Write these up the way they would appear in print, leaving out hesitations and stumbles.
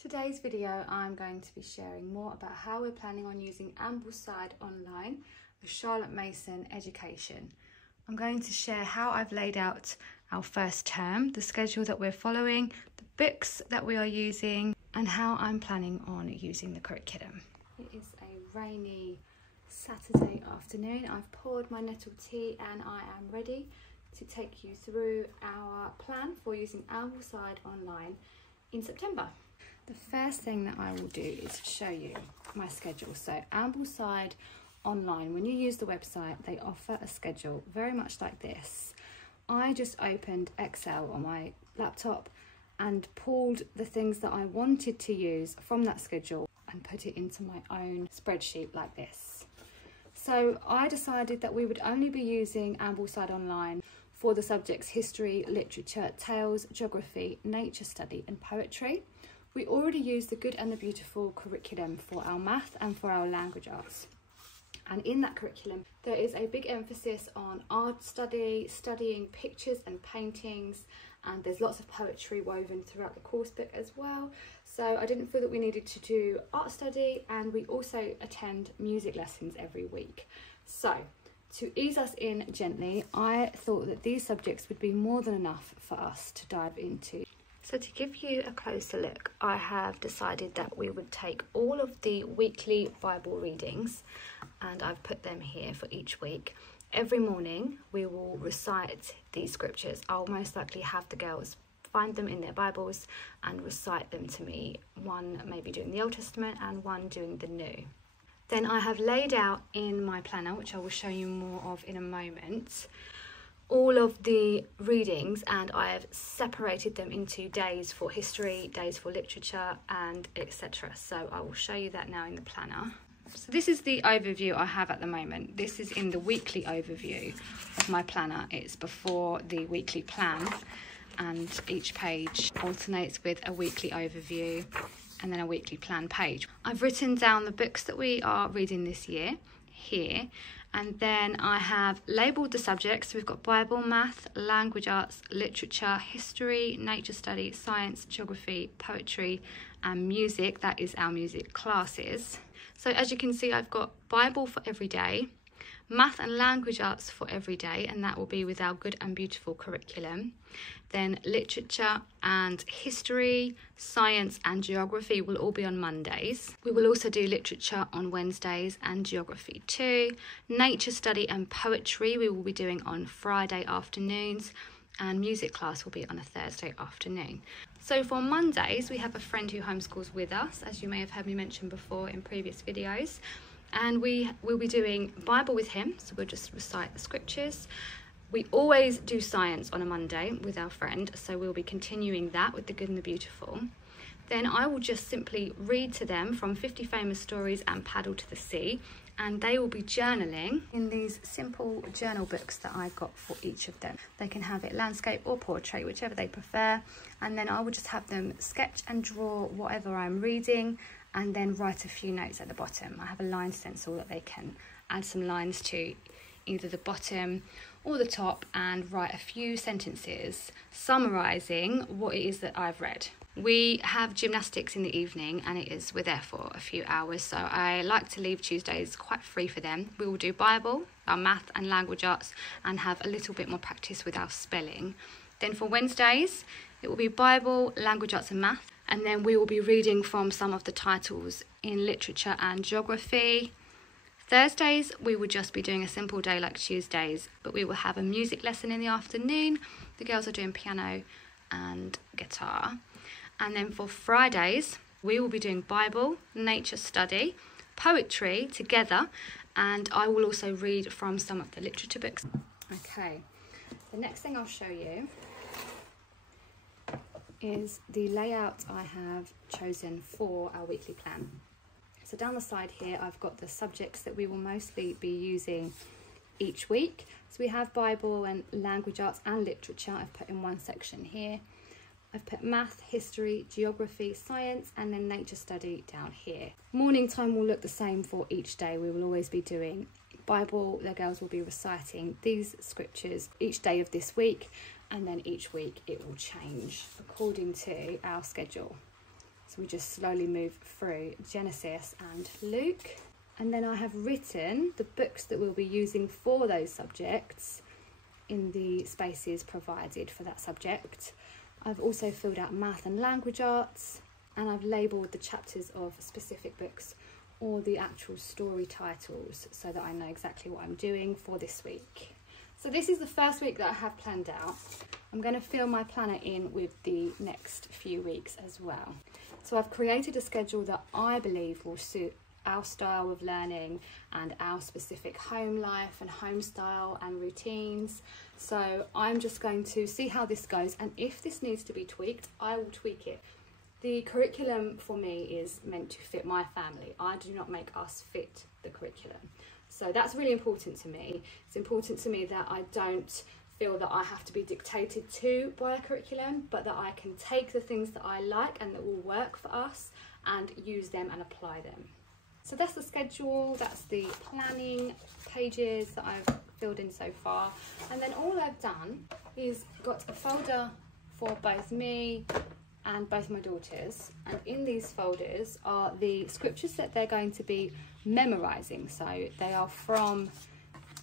Today's video I'm going to be sharing more about how we're planning on using Ambleside online with Charlotte Mason Education. I'm going to share how I've laid out our first term, the schedule that we're following, the books that we are using, and how I'm planning on using the curriculum. It is a rainy Saturday afternoon. I've poured my nettle tea and I am ready to take you through our plan for using Ambleside online in September. The first thing that I will do is show you my schedule. So Ambleside online, when you use the website, they offer a schedule very much like this. I just opened Excel on my laptop and pulled the things that I wanted to use from that schedule and put it into my own spreadsheet like this. So I decided that we would only be using Ambleside online for the subjects history, literature, tales, geography, nature study and poetry. We already use the Good and the Beautiful curriculum for our math and for our language arts. And in that curriculum, there is a big emphasis on art study, studying pictures and paintings, and there's lots of poetry woven throughout the course book as well. So I didn't feel that we needed to do art study, and we also attend music lessons every week. So to ease us in gently, I thought that these subjects would be more than enough for us to dive into. So to give you a closer look, I have decided that we would take all of the weekly Bible readings, and I've put them here for each week. Every morning we will recite these scriptures. I'll most likely have the girls find them in their Bibles and recite them to me, one maybe doing the Old Testament and one doing the New. Then I have laid out in my planner, which I will show you more of in a moment, all of the readings, and I have separated them into days for history, days for literature, and etc. So I will show you that now in the planner. So this is the overview I have at the moment. This is in the weekly overview of my planner. It's before the weekly plan, and each page alternates with a weekly overview and then a weekly plan page. I've written down the books that we are reading this year here, and then I have labelled the subjects. We've got Bible, math, language arts, literature, history, nature study, science, geography, poetry and music. That is our music classes. So as you can see, I've got Bible for every day, math and language arts for every day, and that will be with our Good and Beautiful curriculum. Then literature and history, science and geography will all be on Mondays. We will also do literature on Wednesdays and geography too. Nature study and poetry we will be doing on Friday afternoons, and music class will be on a Thursday afternoon. So for Mondays, we have a friend who homeschools with us, as you may have heard me mention before in previous videos. And we will be doing Bible with him, so we'll just recite the scriptures. We always do science on a Monday with our friend, so we'll be continuing that with the Good and the Beautiful. Then I will just simply read to them from 50 Famous Stories and Paddle to the Sea, and they will be journaling in these simple journal books that I've got for each of them. They can have it landscape or portrait, whichever they prefer, and then I will just have them sketch and draw whatever I'm reading, and then write a few notes at the bottom. I have a line stencil that they can add some lines to either the bottom or the top and write a few sentences summarising what it is that I've read. We have gymnastics in the evening, and we're there for a few hours, so I like to leave Tuesdays quite free for them. We will do Bible, our math and language arts, and have a little bit more practice with our spelling. Then for Wednesdays, it will be Bible, language arts and math, and then we will be reading from some of the titles in literature and geography. Thursdays, we will just be doing a simple day like Tuesdays, but we will have a music lesson in the afternoon. The girls are doing piano and guitar. And then for Fridays, we will be doing Bible, nature study, poetry together, and I will also read from some of the literature books. Okay, the next thing I'll show you is the layout I have chosen for our weekly plan. So down the side here, I've got the subjects that we will mostly be using each week. So we have Bible and language arts and literature I've put in one section here. I've put math, history, geography, science, and then nature study down here. Morning time will look the same for each day. We will always be doing Bible. The girls will be reciting these scriptures each day of this week, and then each week it will change according to our schedule. So we just slowly move through Genesis and Luke. And then I have written the books that we'll be using for those subjects in the spaces provided for that subject. I've also filled out math and language arts, and I've labelled the chapters of specific books or the actual story titles so that I know exactly what I'm doing for this week. So this is the first week that I have planned out. I'm going to fill my planner in with the next few weeks as well. So I've created a schedule that I believe will suit our style of learning and our specific home life and home style and routines. So I'm just going to see how this goes, and if this needs to be tweaked, I will tweak it. The curriculum for me is meant to fit my family. I do not make us fit the curriculum. So that's really important to me. It's important to me that I don't feel that I have to be dictated to by a curriculum, but that I can take the things that I like and that will work for us and use them and apply them. So that's the schedule, that's the planning pages that I've filled in so far. And then all I've done is got a folder for both me and both my daughters. And in these folders are the scriptures that they're going to be memorising. So they are from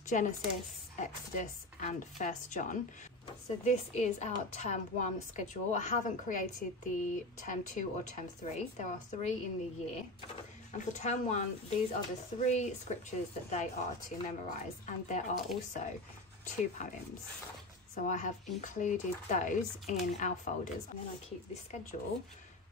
Genesis, Exodus and 1 John. So this is our term 1 schedule. I haven't created the term 2 or term 3. There are 3 in the year. And for term 1, these are the 3 scriptures that they are to memorise, and there are also 2 poems. So I have included those in our folders, and then I keep this schedule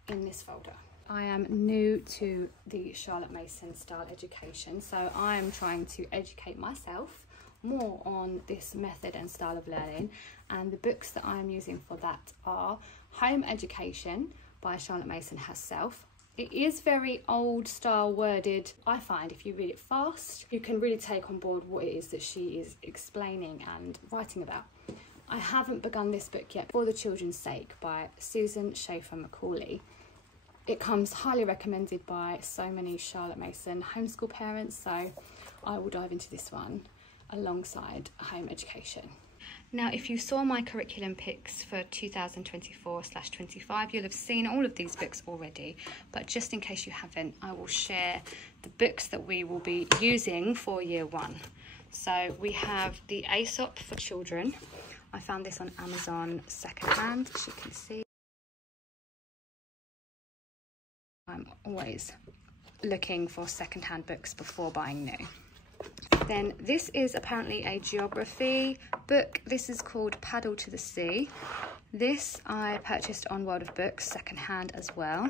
in this folder. I am new to the Charlotte Mason style education, so I am trying to educate myself more on this method and style of learning, and the books that I'm using for that are Home Education by Charlotte Mason herself. It is very old style worded. I find if you read it fast, you can really take on board what it is that she is explaining and writing about. I haven't begun this book yet, For the Children's Sake by Susan Schaefer Macaulay. It comes highly recommended by so many Charlotte Mason homeschool parents, so I will dive into this one alongside Home Education. Now, if you saw my curriculum picks for 2024/25, you'll have seen all of these books already, but just in case you haven't, I will share the books that we will be using for year 1. So we have the Aesop for children. I found this on Amazon secondhand, as you can see. I'm always looking for secondhand books before buying new. Then this is apparently a geography book. This is called Paddle to the Sea. This I purchased on World of Books secondhand as well.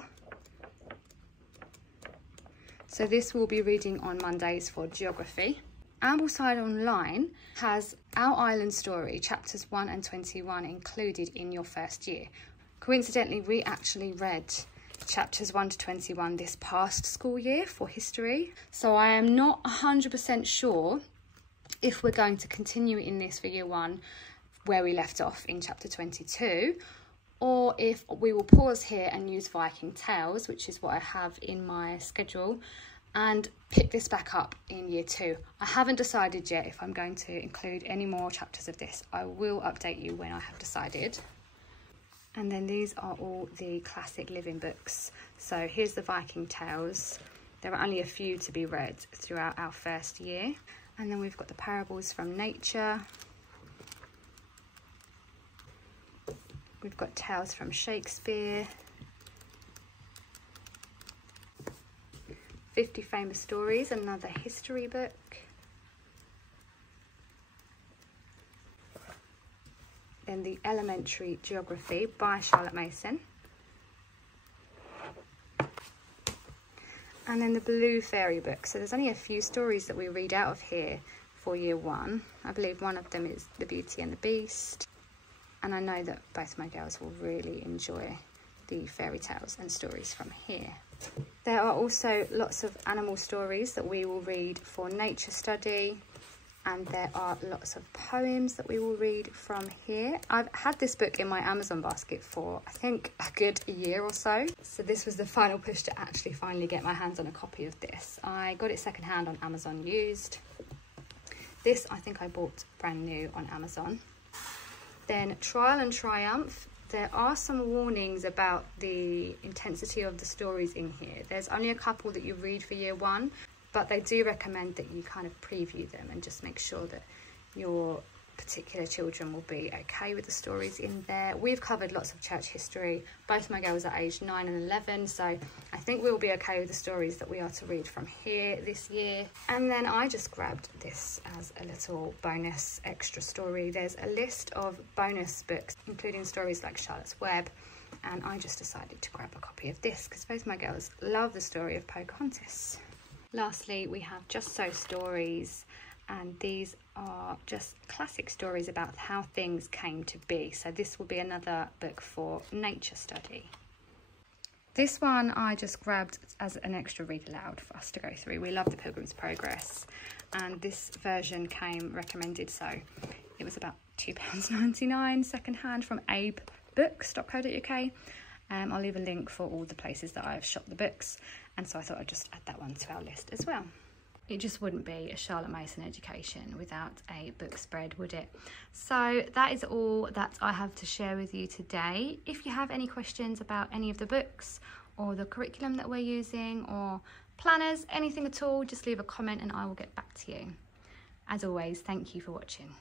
So this we'll be reading on Mondays for geography. Ambleside Online has Our Island Story, chapters 1 and 21 included in your first year. Coincidentally, we actually read chapters 1 to 21 this past school year for history. So I am not 100% sure if we're going to continue in this for year 1 where we left off in chapter 22, or if we will pause here and use Viking Tales, which is what I have in my schedule, and pick this back up in year 2. I haven't decided yet if I'm going to include any more chapters of this. I will update you when I have decided. And then these are all the classic living books. So here's the Viking Tales. There are only a few to be read throughout our first year. And then we've got the Parables from Nature. We've got Tales from Shakespeare. 50 Famous Stories, another history book. Then the Elementary Geography by Charlotte Mason. And then the Blue Fairy book. So there's only a few stories that we read out of here for year 1. I believe one of them is The Beauty and the Beast. And I know that both my girls will really enjoy the fairy tales and stories from here. There are also lots of animal stories that we will read for nature study. And there are lots of poems that we will read from here. I've had this book in my Amazon basket for, I think, a good year or so. So this was the final push to actually finally get my hands on a copy of this. I got it secondhand on Amazon used. This I think I bought brand new on Amazon. Then Trial and Triumph, there are some warnings about the intensity of the stories in here. There's only a couple that you read for year 1, but they do recommend that you kind of preview them and just make sure that your particular children will be okay with the stories in there. We've covered lots of church history. Both my girls are aged 9 and 11, so I think we'll be okay with the stories that we are to read from here this year. And then I just grabbed this as a little bonus extra story. There's a list of bonus books, including stories like Charlotte's Web, and I just decided to grab a copy of this because both my girls love the story of Pocahontas. Lastly, we have Just So stories, and these are just classic stories about how things came to be. So this will be another book for nature study. This one I just grabbed as an extra read aloud for us to go through. We love the Pilgrim's Progress, and this version came recommended, so it was about £2.99 secondhand from EBOOK.co.uk. I'll leave a link for all the places that I've shopped the books, and so I thought I'd just add that one to our list as well. It just wouldn't be a Charlotte Mason education without a book spread, would it? So that is all that I have to share with you today. If you have any questions about any of the books or the curriculum that we're using or planners, anything at all, just leave a comment and I will get back to you. As always, thank you for watching.